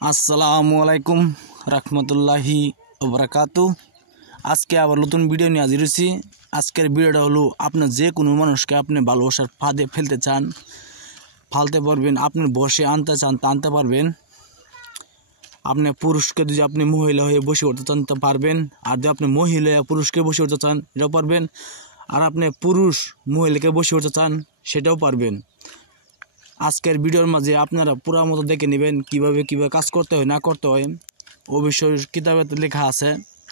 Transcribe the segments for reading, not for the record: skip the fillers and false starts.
আসসালামু আলাইকুম রহমতুল্লাহি ওবরাকাতু। আজকে আবার নতুন ভিডিও নিয়ে হাজির হয়েছি। আজকের ভিডিওটা হলো, আপনি যে কোনো মানুষকে আপনি ভালোবাসার ফাঁদে ফেলতে চান, ফালতে পারবেন। আপনি বসে আনতে চান তা আনতে পারবেন। আপনি পুরুষকে যদি আপনি মহিলা হয়ে বসে উঠতে চান তা পারবেন। আর যদি আপনি মহিলা পুরুষকে বসে উঠতে চান এটাও পারবেন। আর আপনি পুরুষ মহিলাকে বসে উঠতে চান সেটাও পারবেন। আজকের ভিডিওর মাঝে আপনারা পুরো মতো দেখে নেবেন কিভাবে কাজ করতে হয় না করতে হয়। অবশ্যই কিতাবে লেখা আছে,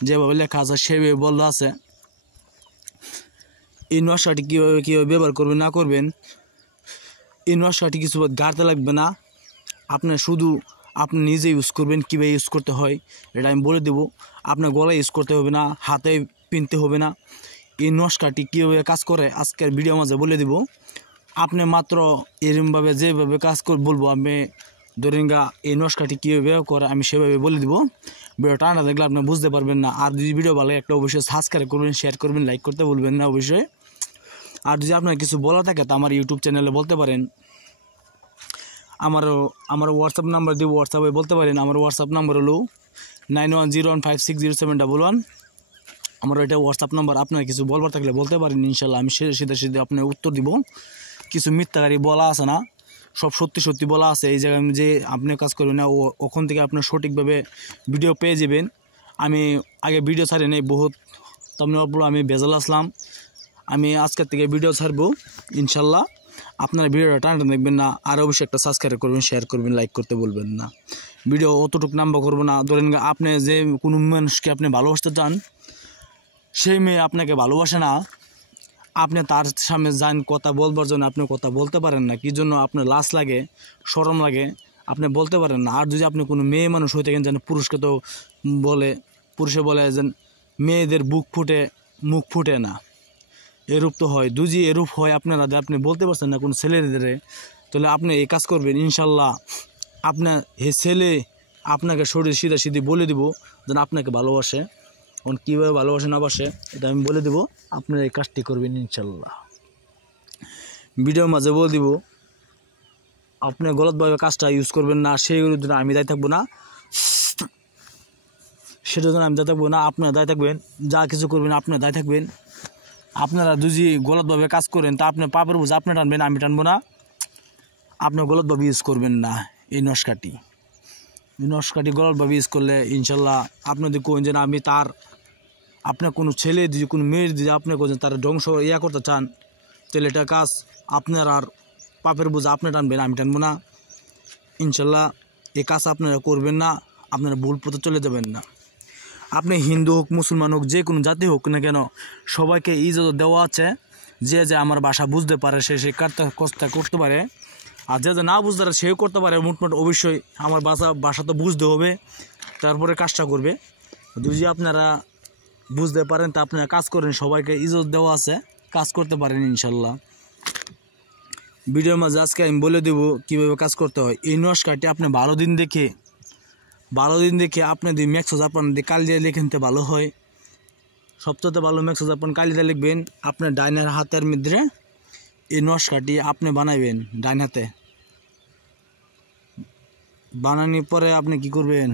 যেভাবে লেখা আছে সেভাবে বলা আছে। এই নকশাটি কীভাবে ব্যবহার করবেন না করবেন। এই নকশাটি কিছু গাড়তে লাগবে না, আপনি নিজে ইউজ করবেন। কীভাবে ইউজ করতে হয় এটা আমি বলে দেবো। আপনার গলায় ইউজ করতে হবে না, হাতে পিনতে হবে না। এই নকশাটি কীভাবে কাজ করে আজকের ভিডিওর মাঝে বলে দেব। আপনি মাত্র এরমভাবে যেভাবে কাজ করে বলবো, আমি ধরেন এই নকশাটি কীভাবে ব্যবহার করে আমি সেভাবে বলে দিব। ভিডিওটা না দেখলে আপনি বুঝতে পারবেন না। আর যদি ভিডিও ভালো একটা অবশ্যই সাবস্ক্রাইব করবেন, শেয়ার করবেন, লাইক করতে বলবেন না অবশ্যই। আর যদি আপনার কিছু বলা থাকে তা আমার ইউটিউব চ্যানেলে বলতে পারেন। আমার হোয়াটসঅ্যাপ নাম্বার দিব, হোয়াটসঅ্যাপে বলতে পারেন। আমার হোয়াটসঅ্যাপ নাম্বার হলো 9101560711। আমার এটা হোয়াটসঅ্যাপ নাম্বার। আপনার কিছু বলবার থাকলে বলতে পারেন, ইনশাল্লাহ আমি সিধে আপনার উত্তর দিব। কিছু মিথ্যাকারী বলা আছে না, সব সত্যি বলা আছে। এই জায়গায় যে আপনি কাজ করবেন না, ওখান থেকে আপনার সঠিকভাবে ভিডিও পেয়ে যাবেন। আমি আগে ভিডিও ছাড়ি নেই বহুত, তারপর আমি ভেজাল আসলাম। আমি আজকের থেকে ভিডিও ছাড়বো ইনশাল্লাহ। আপনারা ভিডিওটা টানটা দেখবেন না। আর অবশ্যই একটা সাবস্ক্রাইব করবেন, শেয়ার করবেন, লাইক করতে বলবেন না। ভিডিও অতটুকু নাম্বার করবো না। ধরেন আপনি যে কোনো মানুষকে আপনি ভালোবাসতে চান, সেই মেয়ে আপনাকে ভালোবাসে না, আপনি তার সামনে যান কথা বলবার জন্য, আপনি কথা বলতে পারেন না। কি জন্য? আপনার লাজ লাগে, শরম লাগে, আপনি বলতে পারেন না। আর যদি আপনি কোনো মেয়ে মানুষ হয়ে থাকেন, যেন পুরুষে বলে যেন মেয়েদের মুখ ফুটে না, এরূপ তো হয়। যদি এরূপ হয় আপনারা, আপনি বলতে পারছেন না কোনো ছেলেদের, তাহলে আপনি এই কাজ করবেন ইনশাল্লাহ। আপনার এই ছেলে আপনাকে সিধা বলে দিব যেন আপনাকে ভালোবাসে। এখন কীভাবে ভালোবাসে না বাসে এটা আমি বলে দেবো। আপনারা এই কাজটি করবেন ইনশাল্লাহ। ভিডিওর মাঝে বলে দিব, আপনি গলতভাবে কাজটা ইউজ করবেন না। সেইগুলোর জন্য আমি দায়ী থাকবো না, সেটার জন্য আমি দায়ী থাকবো না। আপনারা দায়ী থাকবেন, যা কিছু করবেন আপনারা দায়ী থাকবেন। আপনারা যদি গলতভাবে কাজ করেন তা আপনি পাপের বোঝা আপনি টানবেন, আমি টানবো না। আপনি গলতভাবে ইউজ করবেন না এই নকশাটি গলতভাবে ইউজ করলে ইনশাল্লাহ আপনি যদি কোন যে আমি আপনার কোনো ছেলে যদি কোনো মেয়ের যদি আপনি কোন তার ধ্বংস করতে চান, তাহলে এটা কাজ আপনার আর পাপের বোঝা আপনি টানবেন, আমি টানবো না ইনশাল্লাহ। এই কাজ আপনারা করবেন না, আপনারা ভুল পথে চলে যাবেন না। আপনি হিন্দু হোক, মুসলমান হোক, যে কোনো জাতি হোক না কেন, সবাইকে ইজ্জত দেওয়া আছে। যে আমার ভাষা বুঝতে পারে সে কাজটা করতে পারে। আর যে না বুঝতে পারে সেও করতে পারে। মোটমাট অবশ্যই আমার ভাষা তো বুঝতে হবে, তারপরে কাজটা করবে। যদি আপনারা বুঝতে পারেন তা আপনারা কাজ করেন, সবাইকে ইজ্জত দেওয়া আছে, কাজ করতে পারেন ইনশাল্লাহ। ভিডিওর মাঝে আজকে আমি বলে দেবো কীভাবে কাজ করতে হয়। এই নকশাটি আপনি ভালো দিন দেখে আপনি যদি ম্যাক্সোজ আপনার কালি দিয়ে লিখেন তো ভালো হয়। সবচেয়ে ভালো ম্যাক্সোজ আপনার কালি দিয়ে লিখবেন। আপনার ডাইনের হাতের মধ্যে এই নকশাটি আপনি বানাইবেন। ডাইন হাতে বানানোর পরে আপনি কি করবেন,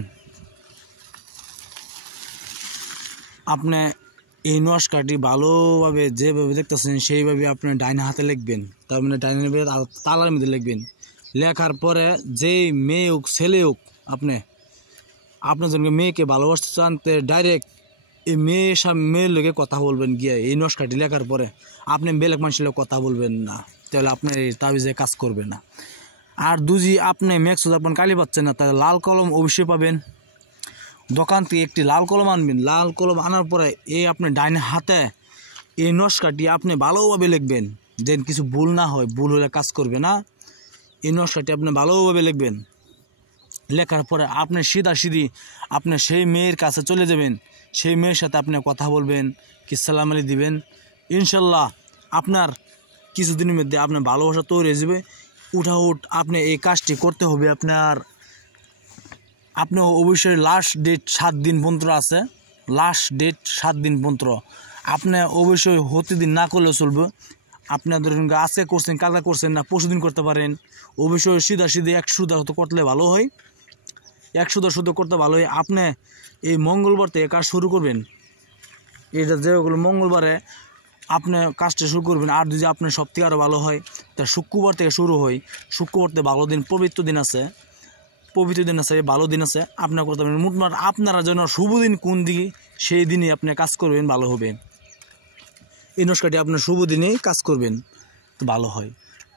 আপনি এই নকশাটি ভালোভাবে যেভাবে দেখতেছেন সেইভাবে আপনি ডাইন হাতে লিখবেন। তার মানে ডাইনের তালার মধ্যে লিখবেন। লেখার পরে যেই মেয়ে হোক ছেলে হোক, আপনার জন্য মেয়েকে ভালোবাসতে চান, ডাইরেক্ট এই মেয়ের লোকে কথা বলবেন গিয়ে। এই নকশাটি লেখার পরে আপনি বেলেগ মানুষের কথা বলবেন না, তাহলে আপনার এই তাবিজে কাজ করবে না। আর যদি আপনি ম্যাক্সোজ আপনার কালি পাচ্ছেন না, তাহলে লাল কলম অবশ্যই পাবেন। দোকান থেকে একটি লাল কলম আনবেন। লাল কলম আনার পরে আপনি ডাইন হাতে এই নকশাটি আপনি ভালোভাবে লিখবেন, যেন কিছু ভুল না হয়। ভুল হলে কাজ করবে না। এই নকশাটি আপনি ভালোভাবে লিখবেন। লেখার পরে আপনি সিধি আপনি সেই মেয়ের কাছে চলে যাবেন। সেই মেয়ের সাথে আপনি কথা বলবেন, কি সালাম আলী দিবেন। ইনশাল্লাহ আপনার কিছুদিনের মধ্যে আপনার ভালোবাসা তৈরি হয়ে যাবে। আপনি এই কাজটি করতে হবে। আপনি অবশ্যই লাস্ট ডেট 7 দিন পর্যন্ত আছে। লাস্ট ডেট 7 দিন পর্যন্ত আপনি অবশ্যই দিন না করলেও চলবে। আপনার ধরুন আজকে করছেন, কালকে করছেন না, পরশু দিন করতে পারেন। অবশ্যই সিধি 100 করলে ভালো হয়। 110 করতে ভালো হয়। আপনি এই মঙ্গলবার থেকে কাজ শুরু করবেন, এটা যেগুলো মঙ্গলবারে আপনি কাজটা শুরু করবেন। আর যদি আপনার সব থেকে আরও ভালো হয় তা শুক্রবার থেকে শুরু হয়। শুক্রবার থেকে ভালো দিন, পবিত্র দিন আছে, ভালো দিন আছে, আপনার করতে পারবেন। মোটমাট আপনারা যেন শুভ দিন কোন দিকে সেই দিনই আপনি কাজ করবেন, ভালো হবে। এই নস্কাটি আপনার শুভ দিনেই কাজ করবেন তো ভালো হয়।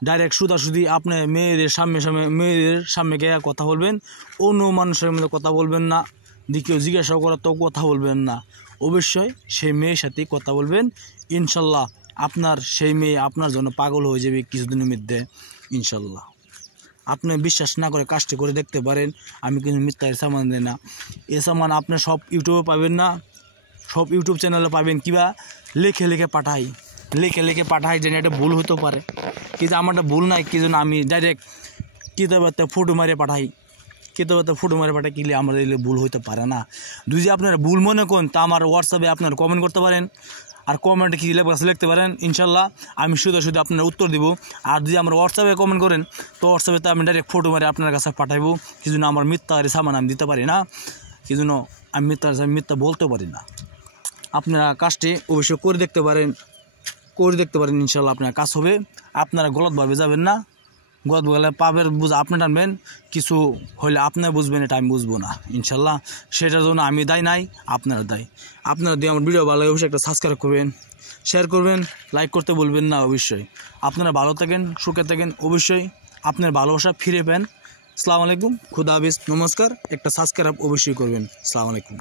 ডাইরেক্ট সুদাসুদি আপনি মেয়েদের সামনে গিয়ে কথা বলবেন, অন্য মানুষের মধ্যে কথা বলবেন না, দিকেও জিজ্ঞাসা করার তো কথা বলবেন না। অবশ্যই সেই মেয়ের সাথেই কথা বলবেন। ইনশাল্লাহ আপনার সেই মেয়ে আপনার জন্য পাগল হয়ে যাবে কিছুদিনের মধ্যে, ইনশাল্লাহ। আপনি বিশ্বাস না করে কাজটি করে দেখতে পারেন। আমি কিন্তু মিথ্যার সামান দিই না। এ সামান আপনি সব ইউটিউবে পাবেন না, সব ইউটিউব চ্যানেলে পাবেন। কিবা লিখে পাঠাই যেন এটা ভুল হতে পারে, কিন্তু আমারটা ভুল নাই, কি জন্য আমি ডাইরেক্ট কিতাবাতে ফটো মারে পাঠাই, কিলে আমার এলে ভুল হইতে পারে না। যদি আপনারা ভুল মনে করেন তা আমার হোয়াটসঅ্যাপে আপনারা কমেন্ট করতে পারেন, আর কমেন্টে কী লিখতে পারেন, ইনশাল্লাহ আমি শুধু আপনার উত্তর দিব। আর যদি আমার হোয়াটসঅ্যাপে কমেন্ট করেন তো হোয়াটসঅ্যাপে তো আমি ডাইরেক্ট ফটো মারে আপনার কাছে পাঠাইবো। কি জন্য আমার মিথ্যার সামান আমি দিতে পারি না, কি জন্য আমি মিথ্যা বলতে পারি না। আপনারা কাজটি অবশ্যই করে দেখতে পারেন, ইনশাল্লাহ আপনার কাজ হবে। আপনারা গলতভাবে যাবেন না, গলত গেলে পাবের বুঝা আপনি টানবেন, কিছু হলে আপনি বুঝবেন, এটা আমি বুঝবো না, ইনশাল্লাহ। সেটার জন্য আমি দায়ী নাই, আপনারা দায়ী। আপনারা দিয়ে আমার ভিডিও ভালো লাগে অবশ্যই একটা সাবস্ক্রাইব করবেন, শেয়ার করবেন, লাইক করতে বলবেন না। অবশ্যই আপনারা ভালো থাকেন, সুখে থাকেন, অবশ্যই আপনার ভালোবাসা ফিরে পেন। আসসালামু আলাইকুম, খুদা হাফেজ, নমস্কার। একটা সাবস্ক্রাইব অবশ্যই করবেন। আসসালামু আলাইকুম।